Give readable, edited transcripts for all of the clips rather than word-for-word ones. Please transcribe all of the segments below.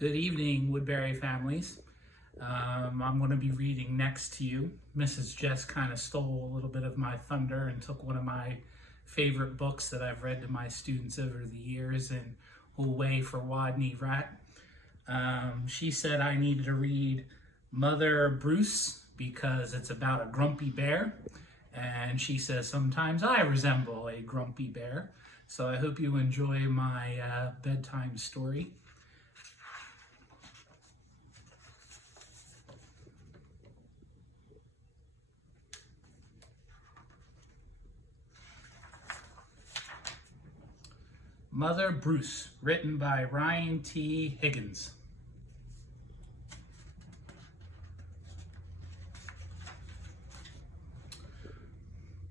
Good evening, Woodbury families. I'm going to be reading next to you. Mrs. Jess kind of stole a little bit of my thunder and took one of my favorite books that I've read to my students over the years and Away for Wadney Rat. She said I needed to read Mother Bruce because it's about a grumpy bear. And she says sometimes I resemble a grumpy bear. So I hope you enjoy my bedtime story. Mother Bruce, written by Ryan T. Higgins.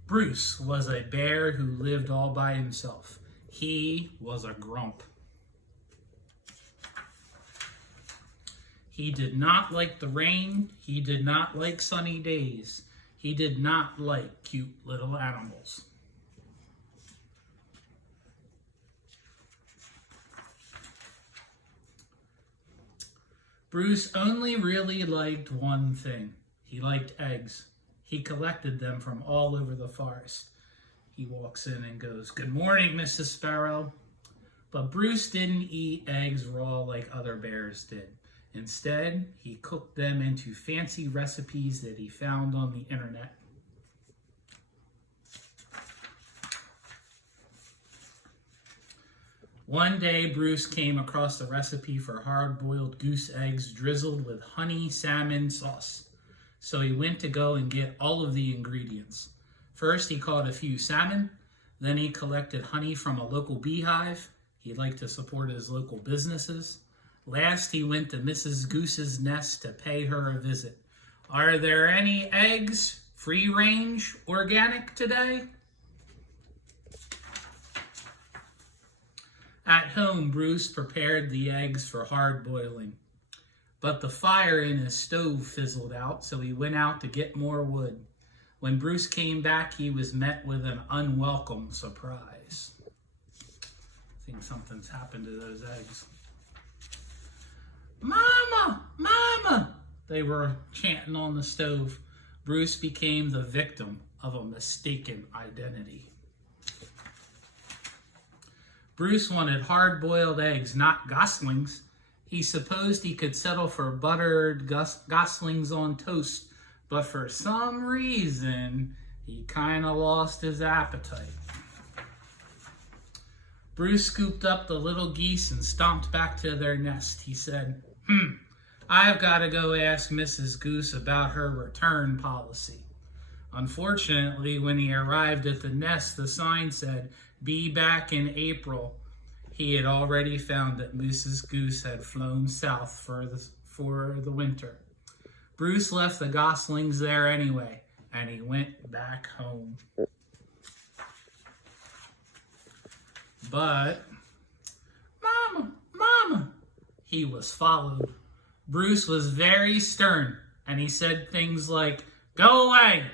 Bruce was a bear who lived all by himself. He was a grump. He did not like the rain. He did not like sunny days. He did not like cute little animals. Bruce only really liked one thing. He liked eggs. He collected them from all over the forest. He walks in and goes, "Good morning, Mrs. Sparrow." But Bruce didn't eat eggs raw like other bears did. Instead, he cooked them into fancy recipes that he found on the internet. One day, Bruce came across a recipe for hard-boiled goose eggs drizzled with honey salmon sauce. So he went to go and get all of the ingredients. First, he caught a few salmon. Then he collected honey from a local beehive. He liked to support his local businesses. Last, he went to Mrs. Goose's nest to pay her a visit. "Are there any eggs, free range, organic today?" At home, Bruce prepared the eggs for hard boiling. But the fire in his stove fizzled out, so he went out to get more wood. When Bruce came back, he was met with an unwelcome surprise. I think something's happened to those eggs. "Mama! Mama!" they were chanting on the stove. Bruce became the victim of a mistaken identity. Bruce wanted hard-boiled eggs, not goslings. He supposed he could settle for buttered goslings on toast, but for some reason, he kind of lost his appetite. Bruce scooped up the little geese and stomped back to their nest. He said, "I've got to go ask Mrs. Goose about her return policy." Unfortunately, when he arrived at the nest, the sign said, "Be back in April." He had already found that Mrs. Goose had flown south for the winter. Bruce left the goslings there anyway, and he went back home. But, "Mama, Mama," he was followed. Bruce was very stern, and he said things like, "Go away,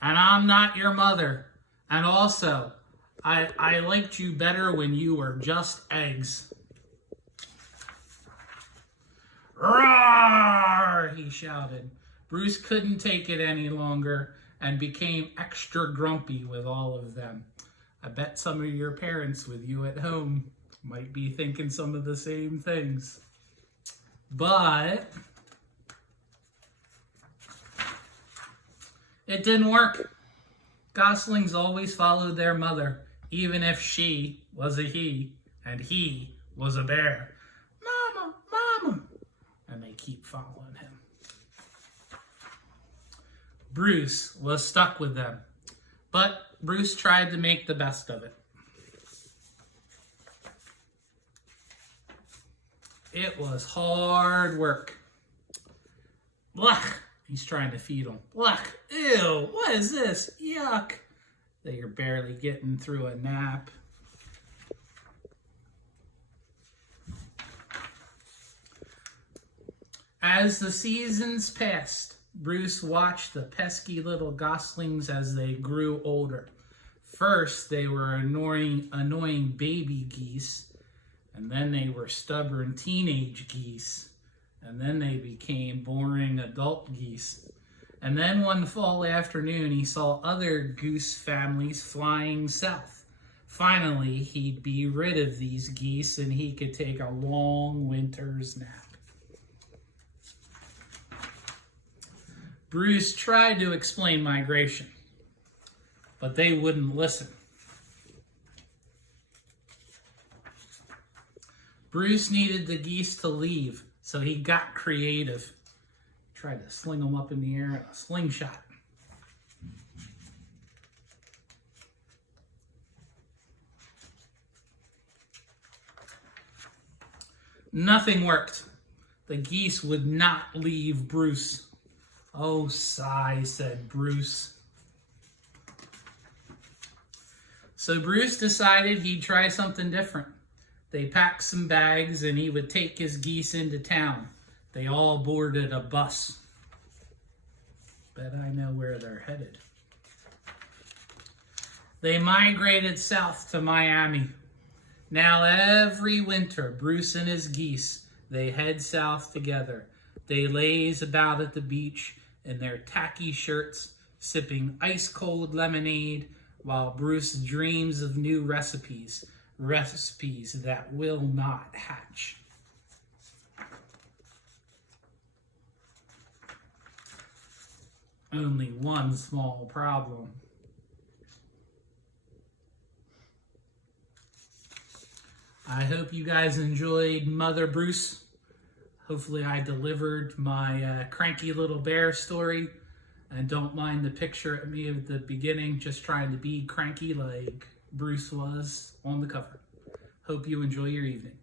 and I'm not your mother. And also, I liked you better when you were just eggs." "Roar!" he shouted. Bruce couldn't take it any longer and became extra grumpy with all of them. I bet some of your parents with you at home might be thinking some of the same things. But it didn't work. Goslings always followed their mother, even if she was a he and he was a bear. "Mama, Mama," and they keep following him. Bruce was stuck with them, but Bruce tried to make the best of it. It was hard work. Blech! He's trying to feed them. Blech! Ew! What is this? Yuck! They are barely getting through a nap. As the seasons passed, Bruce watched the pesky little goslings as they grew older. First, they were annoying baby geese, And then they were stubborn teenage geese. And then they became boring adult geese. And then one fall afternoon, he saw other goose families flying south. Finally, he'd be rid of these geese and he could take a long winter's nap. Bruce tried to explain migration, but they wouldn't listen. Bruce needed the geese to leave, so he got creative. Tried to sling them up in the air in a slingshot. Nothing worked. The geese would not leave Bruce. "Oh, sigh," said Bruce. So Bruce decided he'd try something different. They packed some bags and he would take his geese into town. They all boarded a bus. Bet I know where they're headed. They migrated south to Miami. Now every winter, Bruce and his geese, they head south together. They laze about at the beach in their tacky shirts, sipping ice-cold lemonade, while Bruce dreams of new recipes that will not hatch. Only one small problem. I hope you guys enjoyed Mother Bruce. Hopefully I delivered my cranky little bear story. And don't mind the picture of me at the beginning, just trying to be cranky like Bruce was on the cover. Hope you enjoy your evening.